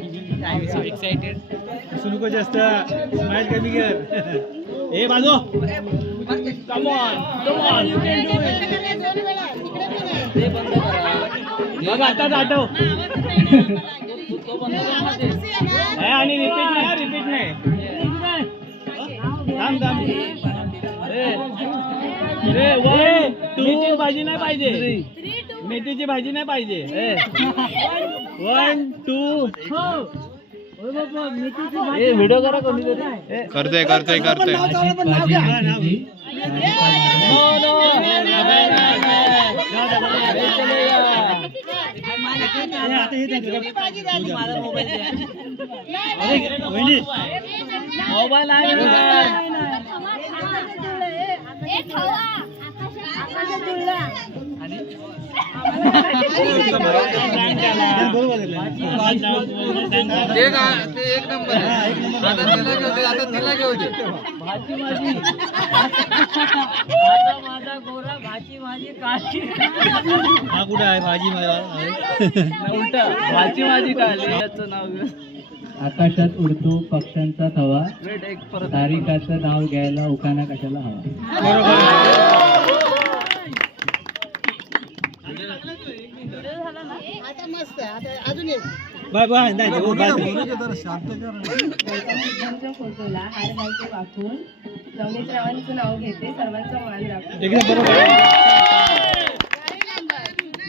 Excited सुनको जास्त smile कमी कर ए बाजू come on you can do it ते बंद करा बघ आताच आठव तो बंद करा आणि रिपीट नाही थांब मेथीची भाजी नाही पाहिजे मेथीची भाजी नाही पाहिजे 1 2 व्हिडिओ करा कोणीतरी करतोय मोबाईल आहे एक नंबर आता तिला घेऊ दे भाजी माझी माझा गोरा भाजी माझी काळी हा कुठे आहे भाजी उलटा भाजी माझी काळी याचं नाव आकाशात उडतो पक्ष्यांचा थवा वेट एक परत तारिकाचं नाव घ्यायला उखाणा कशाला हवा. बरोबर बाय बाय नाही फोटोला हार घालते वाकून नवनीत रावांचं नाव घेते सर्वांचा मान राखून एकदम बरोबर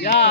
या